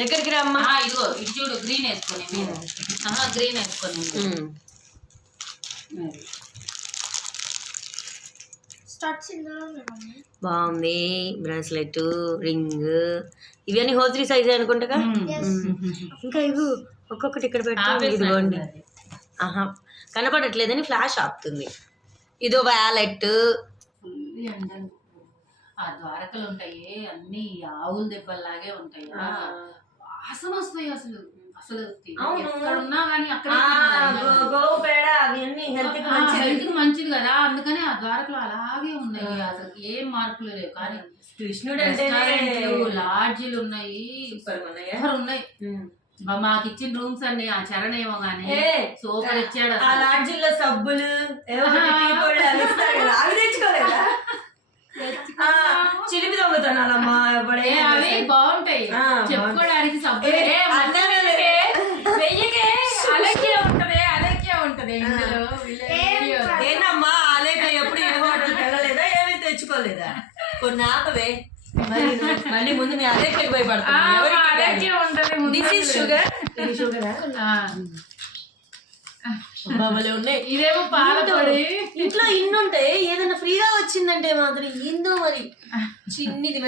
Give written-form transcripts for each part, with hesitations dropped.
దగ్గరికి రమ్మా. ఇదిగో ఇటు చూడు, గ్రీన్ వేసుకొని గ్రీన్ వేసుకొని బాగుంది. బ్రాస్లెట్, రింగ్, ఇవన్నీ హోల్సేల్ సైజ్ అనుకుంటా. ఇంకా ఇవి ఒక్కొక్కటి ఇక్కడ పెట్టి ఇదిగోండి. కనపడట్లేదని ఫ్లాష్ ఆపుతుంది. ఇదో వ్యాలెట్. ఆ ద్వారకలు ఉంటాయి అన్ని ఆవుల దెబ్బల్లాగే ఉంటాయి, వాసన వస్తాయి అసలు. అసలు ఎక్కడున్నా కానీ అక్కడ హెల్త్ మంచిది కదా, అందుకని ఆ ద్వారకలు అలాగే ఉన్నాయి. అసలు ఏం మార్పులు లేవు. కానీ కృష్ణుడు లాడ్జీలు ఉన్నాయి, సూపర్ ఉన్నాయి. మాకు ఇచ్చిన రూమ్స్ అన్ని ఆ చరణ్ ఏమో గానీ సూపర్ ఇచ్చాడు. ఆ లాడ్జీల్లో సబ్బులు అవి తెచ్చుకోలేదా? చిలిపి దొంగతనాలమ్మా. అవి బాగుంటాయి చెప్పుకోవడానికి. సబ్బులు వెయ్యకే అలక్య ఉంటది, అలక్య ఉంటది ఇందులో. ఏంటమ్మా అలేక ఎప్పుడు ఏ హోటల్కి వెళ్ళలేదా? ఏమీ తెచ్చుకోలేదా? కొన్ని ఆపవే. మళ్ళీ ముందు మీ అలేకకి భయపడతా. ఇదేమో పాలపొడి. ఇంట్లో ఇన్ని ఉంటాయి, ఏదైనా ఫ్రీగా వచ్చిందంటే మాత్రం ఏందో మరి చిన్నిది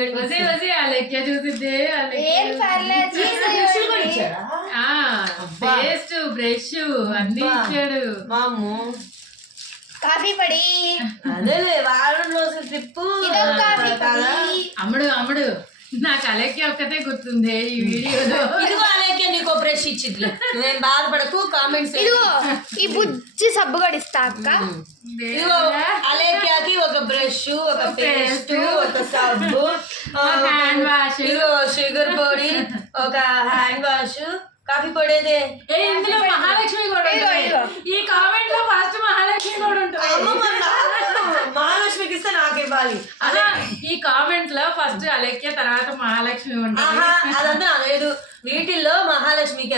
అలెక్కే చూసిద్దే. పేస్ట్, బ్రష్ అన్ని ఇచ్చాడు. మాము కాఫీ పొడి అదే వారం రోజుల ట్రిప్. అమ్ముడు నాకు అలెక్కి ఒక్కతే గుర్తుంది ఈ వీడియోలో. ఇదిగో అలెక్కి నీకు బ్రష్ ఇచ్చిద్లే, నేను బాధపడకు. కామెంట్స్ ఈ బుజ్జి సబ్బు కూడా ఇస్తా అక్క. ఇదిగో అలెక్కి ఒక బ్రష్, ఒక పేస్ట్, ఒక సబ్బు, హ్యాండ్ వాష్, షుగర్ పొడి, ఒక హ్యాండ్ వాష్, కాఫీ పొడేదే. ఇందులో మహాలక్ష్మి కూడా ఈ కామెంట్ లో ఫస్ట్ మహాలక్ష్మి కూడా ఉంటుంది. మహాలక్ష్మికి ఇస్తే నాకు ఇవ్వాలి. అదే ఈ కామెంట్ లో ఫస్ట్ అలెక్య తర్వాత మహాలక్ష్మి ఉంటుంది. అదంతా లేదు. వీటిల్లో మహాలక్ష్మికి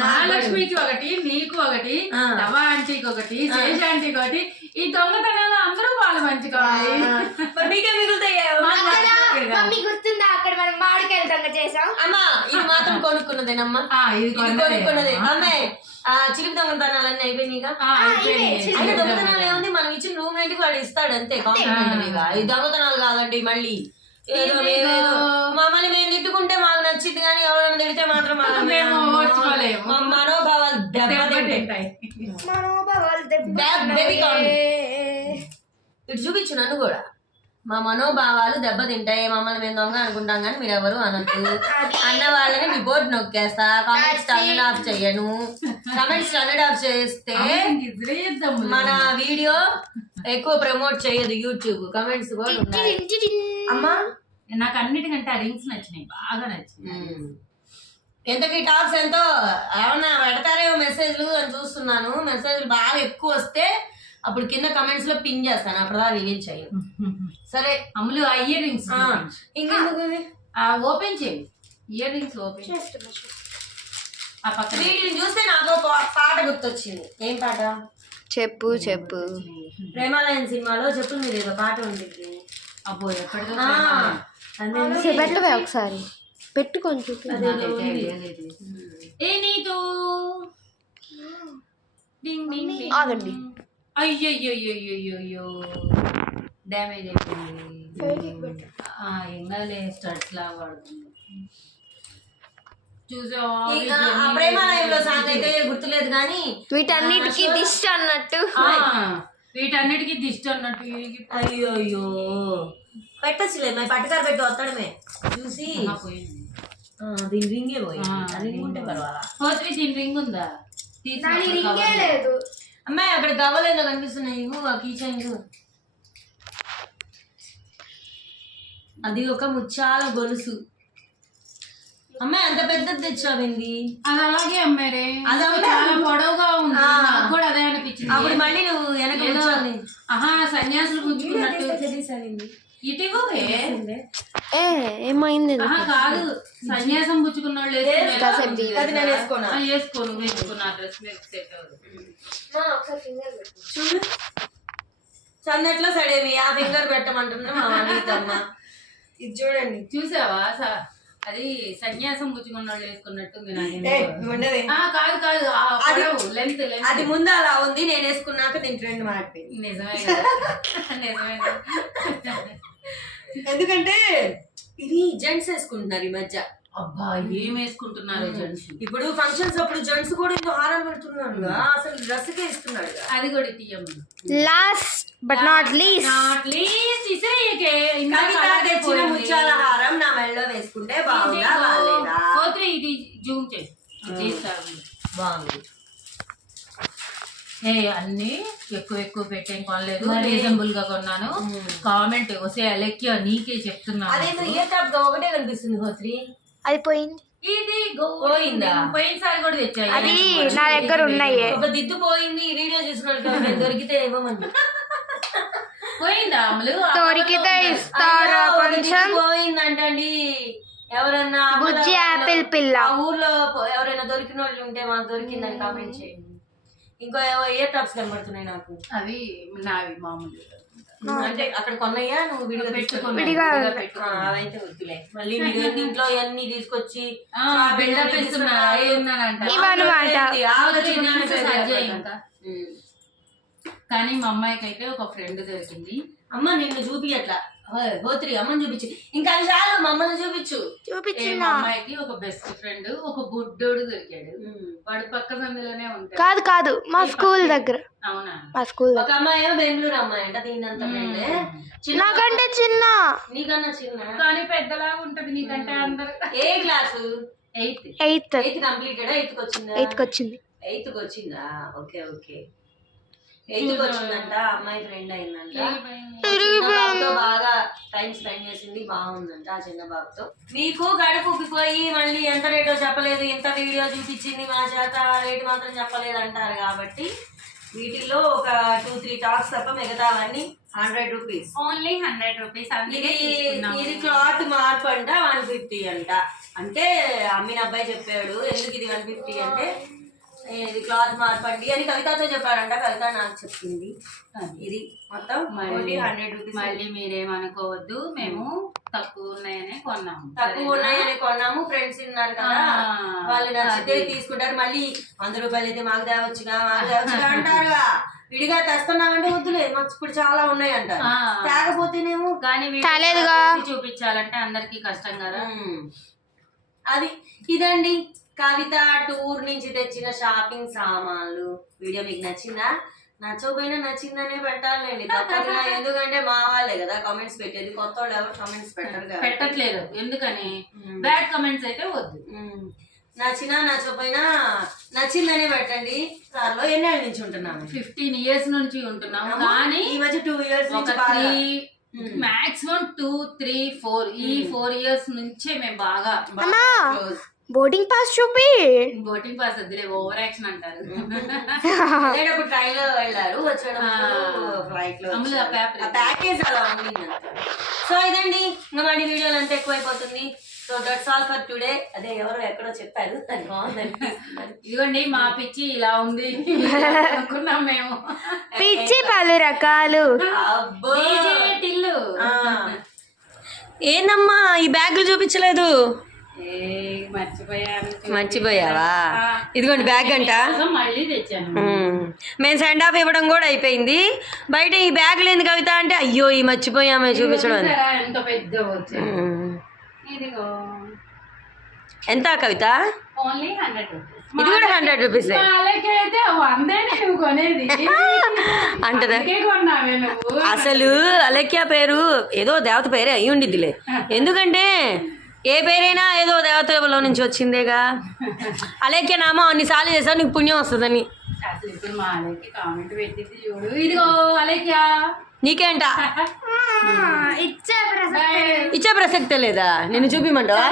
మహాలక్ష్మికి ఒకటి, నీకు ఒకటి, రవ ఆంటీకి ఒకటి, శేష ఆంటీకి ఒకటి. ఈ దొంగతనాలు అందరూ వాళ్ళు మంచికోవాలి. మీకే మిగులుతాయి. గుర్తుందా అక్కడ మనం మామిడికాయలు దొంగ చేసాం? అమ్మా ఇది మాత్రం కొనుక్కున్నదేనమ్మా. ఇది కొనుక్కున్నదే. అమ్మాయి చిలిపి దొంగతనాలన్నీ అయిపోయినాయిగా. అంటే దొంగతనాలు ఏముంది, మనం ఇచ్చిన రూమ్ ఏంటి వాడు ఇస్తాడు అంతే. కాంప్లిమెంటరీగా. ఈ దొంగతనాలు కాదండి. మళ్ళీ ఏదో మమ్మల్ని మేము తిట్టుకుంటే మాకు నచ్చింది, కానీ ఎవరైనా తిడితే మాత్రం మనోభావాలు దెబ్బతింటాయి. ఇటు చూపించు నన్ను కూడా. మా మనోభావాలు దెబ్బతింటాయి. మమ్మల్ని మేము దొంగ అనుకుంటాం కానీ మీరు ఎవరు అనొద్దు. అన్న వాళ్ళని మీ బోర్డు నొక్కేస్తా. కామెంట్స్ టర్న్ ఆఫ్ చెయ్యను. కామెంట్స్ టర్న్ ఆఫ్ చేస్తే మన వీడియో ఎక్కువ ప్రమోట్ చేయదు యూట్యూబ్. కామెంట్స్ కూడా ఉన్నాయి. అమ్మా నాకు అన్నిటికంటే ఆ రింగ్స్ నచ్చినాయి, బాగా నచ్చినాయి. ఎంతకి టాప్స్ ఎంతో ఏమన్నా పెడతారేమో మెసేజ్లు అని చూస్తున్నాను. మెసేజ్లు బాగా ఎక్కువ వస్తే అప్పుడు కింద కమెంట్స్ లో పిన్ చేస్తాను. అప్పుడు రివీల్ చేయను. సరే అమ్ములు ఆ ఇయర్ రింగ్స్ ఇంకెందుకు ఓపెన్ చేయి. ఇయర్ రింగ్స్ ఓపెన్ ఆ పక్కన వీటిని చూస్తే నాకు పాట గుర్తొచ్చింది. ఏం పాట? చెప్పు చెప్పు. ప్రేమాలయం సినిమాలో చెప్పుల మీద ఏదో పాట ఉంది. అబ్బో ఎప్పటికీ ఒకసారి పెట్టుకొని చూపి. ఆగండి. అయ్యో డ్యామేజ్ అయిపోయింది. ఎంగాలే స్టడ్స్ లాగా వాడుతుంది. ప్రేమాలయంలో సాంగ్ అయితే గుర్తులేదు కానీ వీటన్నిటికీ దిష్టి అన్నట్టు. వీటన్నిటికీ దిష్టి అన్నట్టు. అయ్యో అయ్యో పెట్టచ్చులే. మరి పట్టుకారు పెట్టి వస్తాడమే చూసి దీని రింగే పోయింది. రింగ్ ఉంటే పర్వాలా. దీని రింగ్ ఉందా? లేదు అమ్మాయి అక్కడ గవ్వలేదో కనిపిస్తున్నాయి. ఆ కీచైన్ అది ఒక ముచ్చాల గొలుసు. అమ్మాయి అంత పెద్దది తెచ్చావింది. అది అలాగే అమ్మాయి. అది చాలా పొడవుగా ఉంది. నాకు కూడా అదే అనిపించింది. అప్పుడు మళ్ళీ నువ్వు వెనక సన్యాసులు పుచ్చుకున్నట్టు ఇటు ఏమైంది? కాదు, సన్యాసం పుచ్చుకున్న వాళ్ళు వేసుకోను. వేసుకున్న డ్రెస్ చూడు సందట్లో సడేమి ఆ ఫింగర్ పెట్టమంటున్నా మా నీతమ్మ. ఇది చూడండి చూసావా అది సన్యాసం పుచ్చుకున్న వాళ్ళు వేసుకున్నట్టు ఉండదు. కాదు లెంత్ అది ముందు అలా ఉంది, నేను వేసుకున్నాక దీని ట్రెండ్ మారిపోయింది. నిజమే కదా నిజమే. ఎందుకంటే ఇది జెంట్స్ వేసుకుంటున్నారు ఈ మధ్య. అబ్బా ఏం వేసుకుంటున్నారు జెంట్స్. ఇప్పుడు ఫంక్షన్స్ అప్పుడు జెంట్స్ కూడా ఇంకో హారాలు పెడుతున్నారు, అసలు డ్రెస్ కే ఇస్తున్నాడు. అది కూడా తీయము. లాస్ట్ బట్ నాట్ లీస్ట్ కవిత తెచ్చిన ముత్యాల హారం నా మెడలో వేసుకుంటే బాగుందా బాగాలేదా? ఇది జూమ్ చేస్తారు. బాగుంది. అన్ని ఎక్కువ పెట్టేం కొనలేదు, రీజనబుల్ గా కొన్నాను. కామెంట్ వస్తే అలెక్కియా నీకే చెప్తున్నాను. అదేదో ఇయర్ టాప్ ఒకటే కనిపిస్తుంది హోత్రి. అది పోయింది. ఇది పోయిందా? పోయినసారి కూడా తెచ్చాయి. అది నా దగ్గర ఉన్నాయి. ఒక దిద్దు పోయింది. వీడియో చూసిన దొరికితే ఇవ్వమంది. పోయిందా అమలు? దొరికితే ఇస్తారా కొంచెం. పోయిందంటండి. ఎవరన్నా బుజ్జి యాపిల్ పిల్ల ఆ ఊర్లో ఎవరైనా దొరికిన వాళ్ళు ఉంటే మాకు దొరికిందని కామెంట్ చేయండి. ఇంకో ఇయర్ టాప్స్ కనబడుతున్నాయి నాకు. అవి నావి మామూలు అంటే అక్కడ కొన్నాయా నువ్వు విడిగా విడిగా అవైతే వద్దులే. మళ్ళీ మీరు ఇంట్లో అన్ని తీసుకొచ్చి బిల్డప్ ఇస్తున్నా ఇవన్నమాట. కానీ మా అమ్మాయికి అయితే ఒక ఫ్రెండ్ దొరికింది. అమ్మ నిన్ను చూపియట్లా హోత్రి, అమ్మని చూపించు. ఇంకా అది చాలు, మమ్మల్ని చూపించు. చూపించిన అమ్మాయికి ఒక బెస్ట్ ఫ్రెండ్ ఒక బుడ్డోడు దొరికాడు. వాడు పక్క సందులోనే ఉంటాడు. కాదు కాదు మా స్కూల్ దగ్గర. అవునా? మా స్కూల్ ఒక అమ్మాయి బెంగళూరు అమ్మాయి అంట. దీనంత ఫ్రెండ్ నాకంటే చిన్న. నీకన్నా చిన్న కానీ పెద్దలా ఉంటది నీకంటే. అందరు ఏ క్లాసు? Eighth completed. ఎయిత్ వచ్చింది. ఎయిత్ వచ్చిందా? Okay okay. ఎయిత్ వచ్చిందంట. అమ్మాయి ఫ్రెండ్ అయిందంట. చిన్న బాబుతో బాగా టైం స్పెండ్ చేసింది. బాగుందంట ఆ చిన్న బాబుతో. మీకు కడుపు ఉబ్బిపోయి మళ్ళీ ఎంత రేటో చెప్పలేదు, ఎంత వీడియో చూపించింది మా చేత, రేటు మాత్రం చెప్పలేదు అంటారు. కాబట్టి వీటిల్లో ఒక 2-3 టాప్స్ తప్ప మిగతావన్నీ 100 రూపీస్. Only 100 rupees. ఇది క్లాత్ మార్పు అంట 150 అంట. అంటే అమ్మిన అబ్బాయి చెప్పాడు. ఎందుకు ఇది 150 అంటే ఇది క్లాత్ మార్పండి అని కవితతో చెప్పాడంట. కవిత నాకు చెప్పింది. ఇది మొత్తం 100 రూపీస్. మళ్ళీ మీరేమనుకోవద్దు, మేము తక్కువ ఉన్నాయని కొన్నాము. ఫ్రెండ్స్ ఉన్నారు కదా, వాళ్ళు నచ్చితే తీసుకుంటారు. మళ్ళీ 100 రూపాయలు అయితే మాకు తేవచ్చుగా అంటారుగా. విడిగా తెస్తున్నామంటే వద్దులే, మాకు ఇప్పుడు చాలా ఉన్నాయి అంటారు. తేకపోతేనేమో కానీ చూపించాలంటే అందరికి కష్టం కదా. అది ఇదండి కవిత టూర్ నుంచి తెచ్చిన షాపింగ్ సామాన్లు. వీడియో మీకు నచ్చిందా? నచ్చకపోయినా నచ్చిందనే పెట్టాలండి తప్పదుగా. ఎందుకంటే మా వాళ్ళే కదా కామెంట్స్ పెట్టేది. కొత్త వాళ్ళు ఎవరు కామెంట్స్ పెట్టట్లేదు. ఎందుకని బ్యాడ్ కామెంట్స్ అయితే వద్దు. నచ్చినా నచ్చకపోయినా నచ్చిందనే పెట్టండి. దానిలో ఎన్నేళ్ళ నుంచి ఉంటున్నాము? 15 years నుంచి ఉంటున్నాము. కానీ ఈ మధ్య 2 years మాక్సిమం 2, 3, 4 ఈ 4 years నుంచే మేము బాగా బోర్డింగ్ పాస్ చూపి. బోర్డింగ్ పాస్ వద్దులే, ఓవర్ యాక్షన్ అంటారు. వెళ్ళేటప్పుడు ట్రైన్ లో వెళ్ళారు, వచ్చేటప్పుడు ఫ్లైట్ లో. ప్యాకేజ్ అలా ఉంది. సో ఇదండి ఇంకా మళ్ళీ వీడియోలు అంతా ఎక్కువైపోతుంది. So that's all for today. అదే ఎవరో ఎక్కడో చెప్పారు, అది బాగుందండి. ఇదిగోండి మా పిచ్చి ఇలా ఉంది అనుకున్నాం మేము. పిచ్చి పలు రకాలు. టిల్లు ఏందమ్మా ఈ బ్యాగులు చూపించలేదు? మర్చిపోయావా? ఇదిగోండి బ్యాగ్ అంట. మళ్ళీ తెచ్చాను. మేము సెండ్ ఆఫ్ ఇవ్వడం కూడా అయిపోయింది. బయట ఈ బ్యాగ్ లేని కవిత అంటే అయ్యో ఈ మర్చిపోయామే చూపించడం. ఎంత పెద్ద ఎంత కవిత? Only 100 rupees. ఇది కూడా 100 రూపీస్ అంటదా? అసలు అలెక్యా పేరు ఏదో దేవత పేరే అయి ఉండిద్దిలే. ఎందుకంటే ఏ పేరైనా ఏదో దేవతలో నుంచి వచ్చిందేగా. అలెక్య నామం అన్నిసార్లు చేసావు నీకు పుణ్యం వస్తుందని. ఇప్పుడు మా అలెక్య కామెంట్ పెట్టింది చూడు. ఇదిగో అలెక్య నీకేంట ఇచ్చే ప్రసక్తే లేదా? నిన్ను చూపిమంటావా?